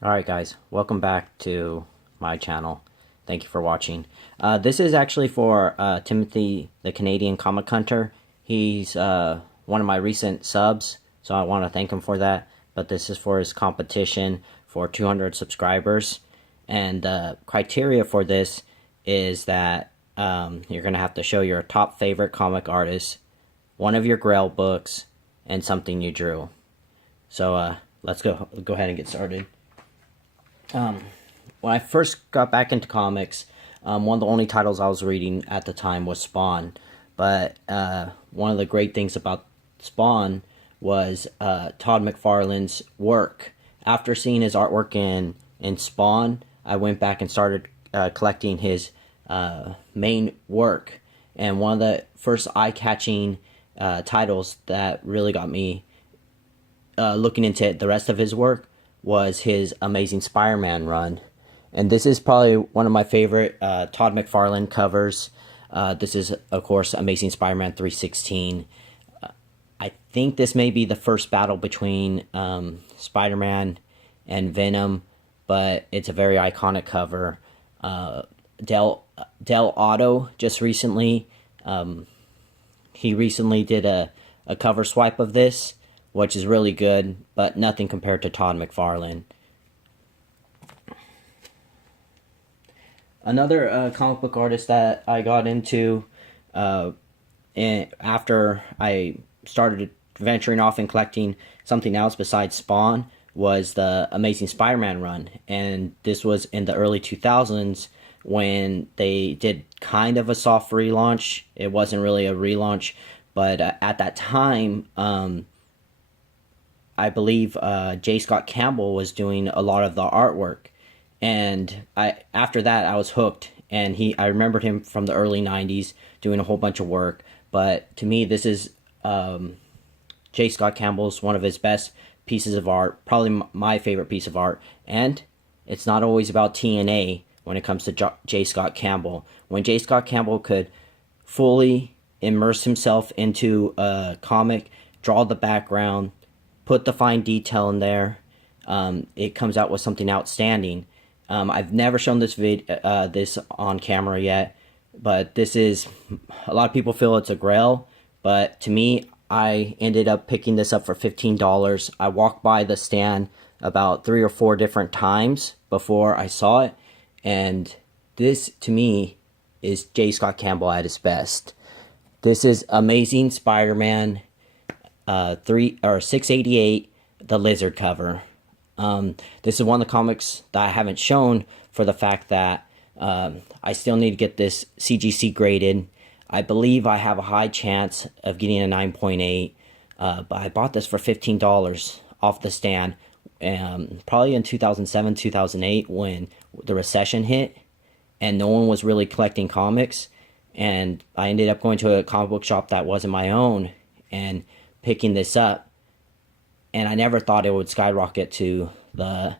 Alright guys, welcome back to my channel. Thank you for watching. This is actually for Timothy, the Canadian comic hunter. He's one of my recent subs, so I want to thank him for that. But this is for his competition for 200 subscribers. And the criteria for this is that you're going to have to show your top favorite comic artist, one of your Grail books, and something you drew. So let's go ahead and get started. When I first got back into comics, one of the only titles I was reading at the time was Spawn. But one of the great things about Spawn was Todd McFarlane's work. After seeing his artwork in Spawn, I went back and started collecting his main work. And one of the first eye-catching titles that really got me looking into the rest of his work was his Amazing Spider-Man run. And this is probably one of my favorite Todd McFarlane covers. This is, of course, Amazing Spider-Man 316. I think this may be the first battle between Spider-Man and Venom, but it's a very iconic cover. Del Otto just recently, he recently did a cover swipe of this, which is really good, but nothing compared to Todd McFarlane. Another comic book artist that I got into after I started venturing off and collecting something else besides Spawn was the Amazing Spider-Man run. And this was in the early 2000s when they did kind of a soft relaunch. It wasn't really a relaunch, but at that time, I believe J. Scott Campbell was doing a lot of the artwork, and after that I was hooked. And I remembered him from the early '90s doing a whole bunch of work. But to me, this is J. Scott Campbell's one of his best pieces of art, probably my favorite piece of art. And it's not always about TNA when it comes to J. Scott Campbell. When J. Scott Campbell could fully immerse himself into a comic, draw the background, put the fine detail in there, it comes out with something outstanding. I've never shown this this on camera yet, but this is, a lot of people feel it's a Grail, but to me, I ended up picking this up for $15. I walked by the stand about 3 or 4 different times before I saw it, and this to me is J. Scott Campbell at his best. This is Amazing Spider-Man 688, the Lizard cover. This is one of the comics that I haven't shown for the fact that I still need to get this CGC graded. I believe I have a high chance of getting a 9.8, but I bought this for $15 off the stand, probably in 2007, 2008 when the recession hit and no one was really collecting comics. And I ended up going to a comic book shop that wasn't my own and picking this up, and I never thought it would skyrocket to the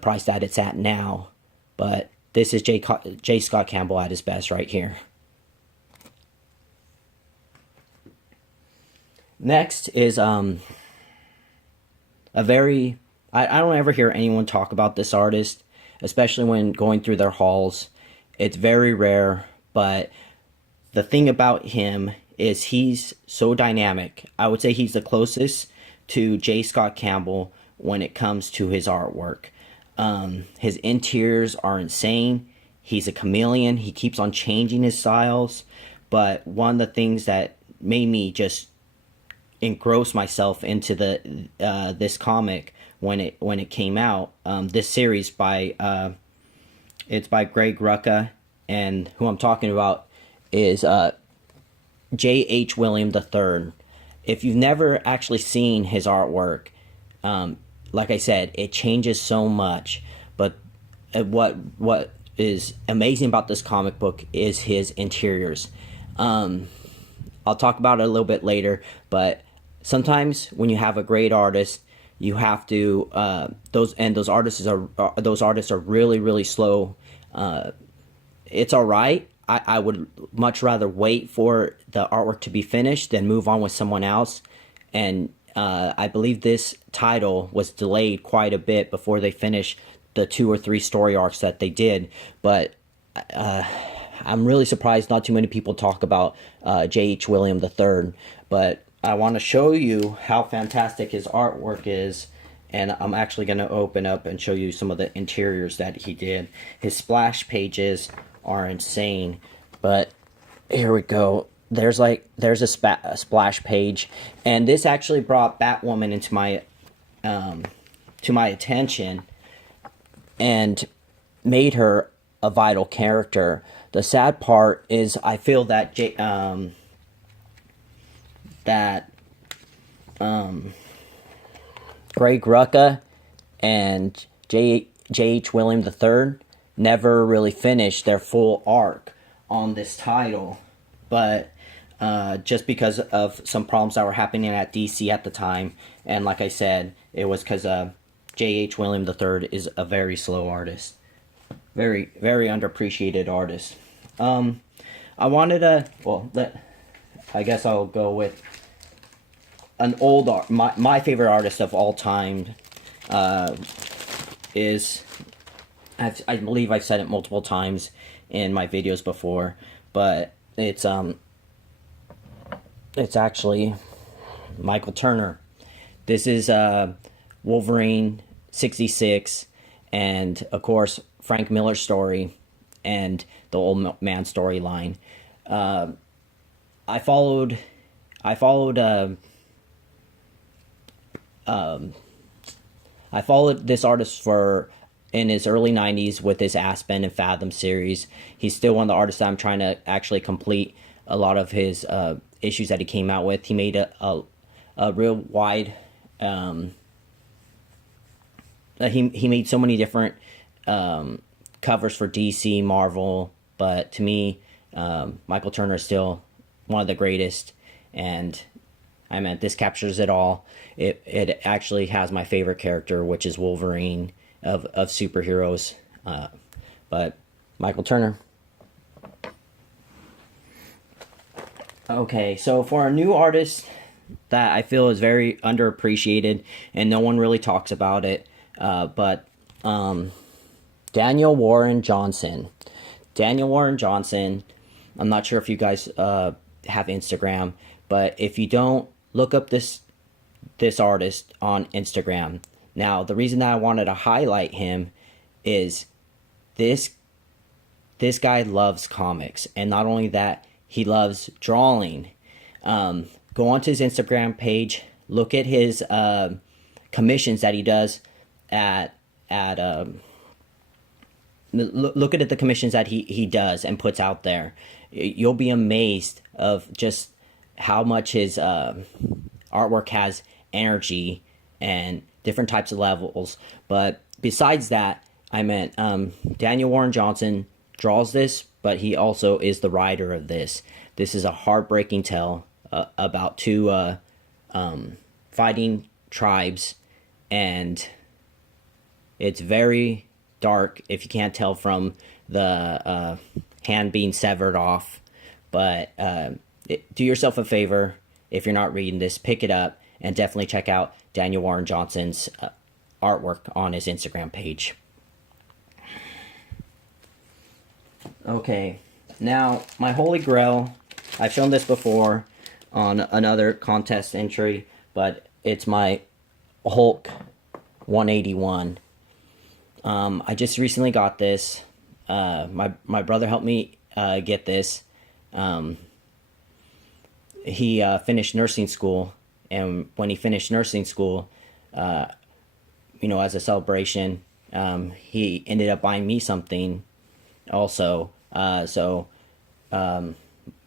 price that it's at now. But this is J. Scott Campbell at his best right here. Next is a very, I don't ever hear anyone talk about this artist, especially when going through their hauls. It's very rare, but the thing about him is he's so dynamic. I would say he's the closest to J. Scott Campbell when it comes to his artwork. His interiors are insane. He's a chameleon. He keeps on changing his styles. But one of the things that made me just engross myself into this comic when it came out, this series by it's by Greg Rucka, and who I'm talking about is J.H. William III. If you've never actually seen his artwork, like I said, it changes so much. But what is amazing about this comic book is his interiors. I'll talk about it a little bit later, but sometimes when you have a great artist, you have to those artists are really slow. It's all right. I would much rather wait for the artwork to be finished than move on with someone else. And I believe this title was delayed quite a bit before they finished the 2 or 3 story arcs that they did. But I'm really surprised not too many people talk about J.H. William III. But I want to show you how fantastic his artwork is. And I'm actually going to open up and show you some of the interiors that he did. His splash pages are insane. But here we go. There's a splash page, and this actually brought Batwoman into my to my attention and made her a vital character. The sad part is I feel that Greg Rucka and J.H. William III never really finished their full arc on this title, but just because of some problems that were happening at DC at the time, and like I said, it was because J.H. William III is a very slow artist, very underappreciated artist. I wanted to, I guess I'll go with an old art. My favorite artist of all time is, I believe I've said it multiple times in my videos before, but it's actually Michael Turner. This is Wolverine 66, and of course Frank Miller's story and the Old Man storyline. I followed this artist in his early 90s with his Aspen and Fathom series. He's still one of the artists that I'm trying to actually complete a lot of his issues that he came out with. He made a real wide he made so many different covers for DC, Marvel, but to me, Michael Turner is still one of the greatest, and this captures it all. It actually has my favorite character, which is Wolverine of superheroes, but Michael Turner. Okay, so for a new artist that I feel is very underappreciated and no one really talks about it, but Daniel Warren Johnson. Daniel Warren Johnson, I'm not sure if you guys have Instagram, but if you don't, look up this artist on Instagram. Now, the reason that I wanted to highlight him is this guy loves comics, and not only that, he loves drawing. Go onto his Instagram page, look at his commissions that he does look at the commissions that he does and puts out there. You'll be amazed of just how much his artwork has energy and different types of levels. But besides that, Daniel Warren Johnson draws this, but he also is the writer of this. This is a heartbreaking tale about two fighting tribes, and it's very dark if you can't tell from the hand being severed off. But do yourself a favor, if you're not reading this, pick it up and definitely check out Daniel Warren Johnson's artwork on his Instagram page. Okay, now my holy grail, I've shown this before on another contest entry, but it's my Hulk 181. I just recently got this. My brother helped me get this. He finished nursing school, and when he finished nursing school, as a celebration, he ended up buying me something also.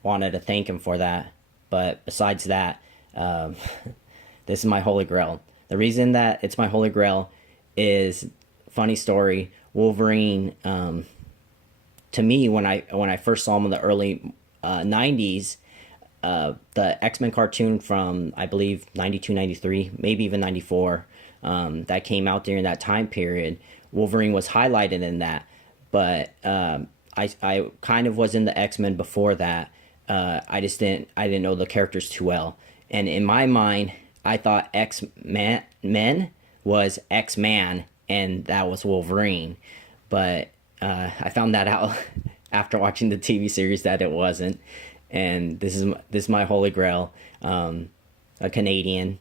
Wanted to thank him for that. But besides that, this is my holy grail. The reason that it's my holy grail is, funny story, Wolverine, to me, when I first saw him in the early 90s, the X-Men cartoon from, I believe, 92, 93, maybe even 94, that came out during that time period, Wolverine was highlighted in that. But I kind of was in the X-Men before that. I didn't know the characters too well. And in my mind, I thought X-Men was X-Man, and that was Wolverine. But I found that out after watching the TV series that it wasn't. And this is my holy grail, a Canadian.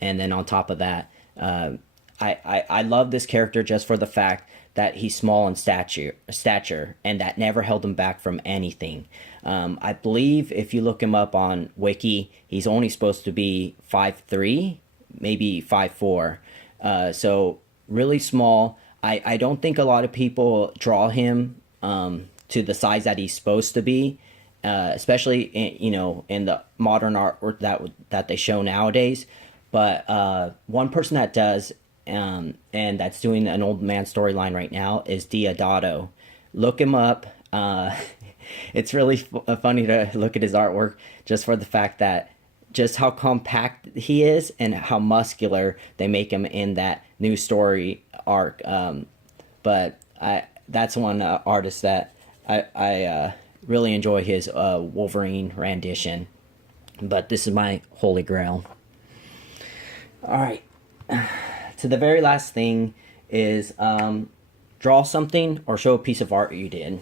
And then on top of that, I love this character just for the fact that he's small in stature, and that never held him back from anything. I believe if you look him up on Wiki, he's only supposed to be 5'3", maybe 5'4". So really small. I don't think a lot of people draw him to the size that he's supposed to be, especially in the modern artwork that they show nowadays. But one person that does, and that's doing an old man storyline right now, is Diodato. Look him up. It's really funny to look at his artwork just for the fact that just how compact he is and how muscular they make him in that new story arc. But that's one artist that I really enjoy his Wolverine rendition. But this is my holy grail. All right. So the very last thing is draw something or show a piece of art you did.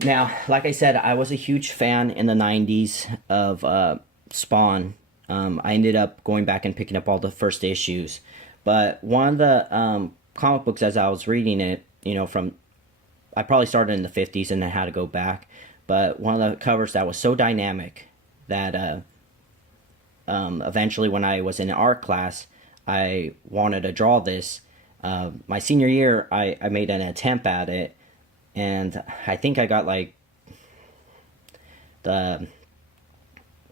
Now, like I said, I was a huge fan in the 90s of Spawn. I ended up going back and picking up all the first issues. But one of the comic books, as I was reading it, I probably started in the 50s and then had to go back. But one of the covers that was so dynamic that eventually when I was in art class, I wanted to draw this. My senior year, I made an attempt at it. And I think I got like the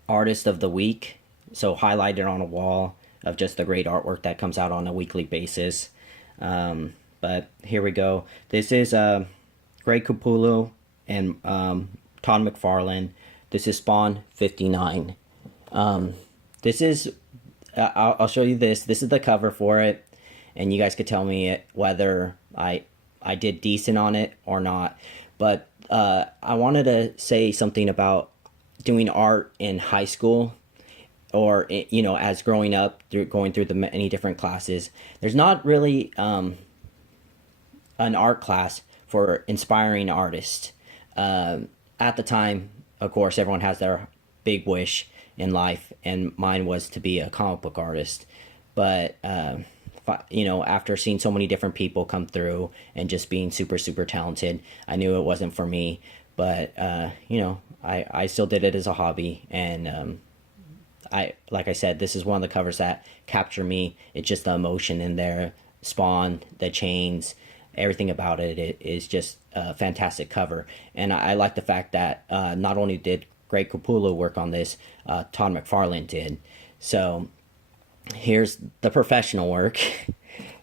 artist of the week, so highlighted on a wall of just the great artwork that comes out on a weekly basis. But here we go. This is Greg Capullo and Todd McFarlane. This is Spawn 59. This is, I'll show you this. This is the cover for it, and you guys could tell me whether I did decent on it or not. But I wanted to say something about doing art in high school, or as growing up, going through the many different classes. There's not really an art class for inspiring artists. At the time, of course, everyone has their big wish in life, and mine was to be a comic book artist. But after seeing so many different people come through and just being super, super talented, I knew it wasn't for me. But, I still did it as a hobby. And like I said, this is one of the covers that capture me. It's just the emotion in there. Spawn, the chains, everything about it is just a fantastic cover. And I like the fact that not only did Greg Capullo work on this, Todd McFarlane did. So here's the professional work.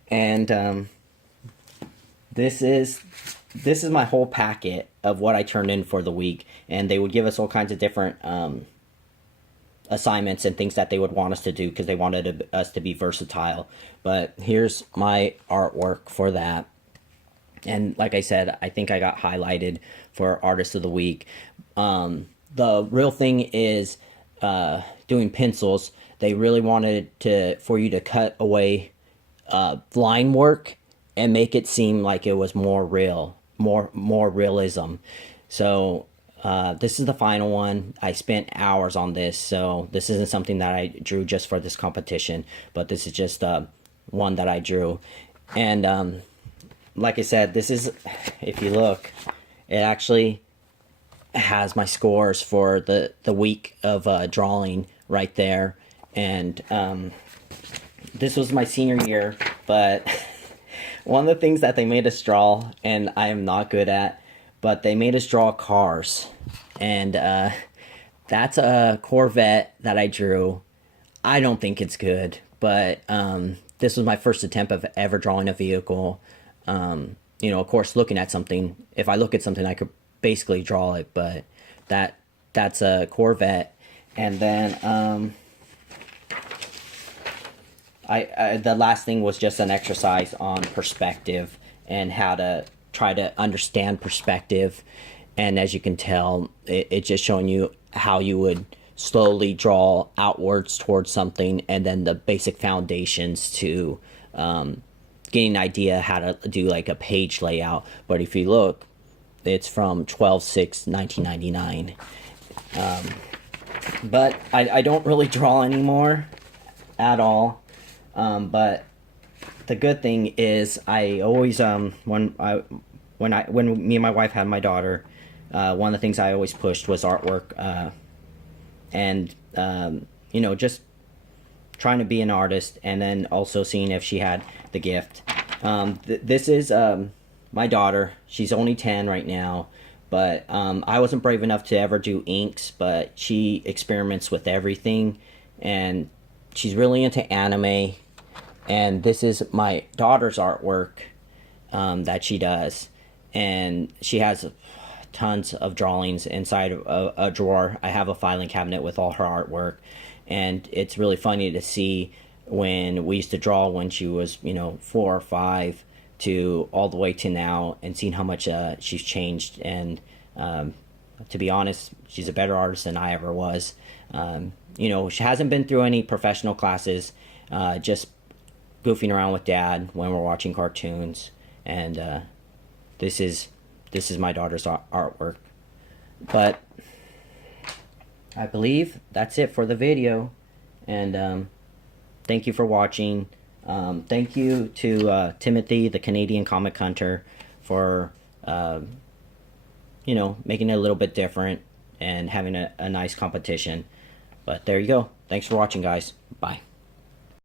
And this is my whole packet of what I turned in for the week. And they would give us all kinds of different assignments and things that they would want us to do because they wanted us to be versatile. But here's my artwork for that. And like I said, I think I got highlighted for Artist of the Week. The real thing is doing pencils. They really wanted for you to cut away line work and make it seem like it was more real, more realism. So this is the final one. I spent hours on this, so this isn't something that I drew just for this competition, but this is just one that I drew. And like I said, this is, if you look, it actually has my scores for the week of drawing right there. And this was my senior year, but one of the things that they made us draw, and I am not good at, but they made us draw cars. And that's a Corvette that I drew. I don't think it's good, but this was my first attempt of ever drawing a vehicle. Of course, looking at something, if I look at something, I could basically draw it, but that's a Corvette. And then the last thing was just an exercise on perspective and how to try to understand perspective. And as you can tell, it's just showing you how you would slowly draw outwards towards something, and then the basic foundations to getting an idea how to do like a page layout. But if you look, it's from 12/6/1999. But I don't really draw anymore at all. But the good thing is I always when me and my wife had my daughter, one of the things I always pushed was artwork, and just trying to be an artist, and then also seeing if she had the gift. This is my daughter. She's only 10 right now, but I wasn't brave enough to ever do inks, but she experiments with everything, and she's really into anime. And this is my daughter's artwork that she does, and she has tons of drawings inside of a drawer. I have a filing cabinet with all her artwork, and it's really funny to see when we used to draw when she was 4 or 5 to all the way to now, and seeing how much she's changed. And to be honest, she's a better artist than I ever was. She hasn't been through any professional classes, just goofing around with Dad when we're watching cartoons. And this is my daughter's artwork. But I believe that's it for the video, and thank you for watching. Thank you to Thimothe, the Canadian comic hunter, for making it a little bit different and having a nice competition. But there you go. Thanks for watching, guys. Bye.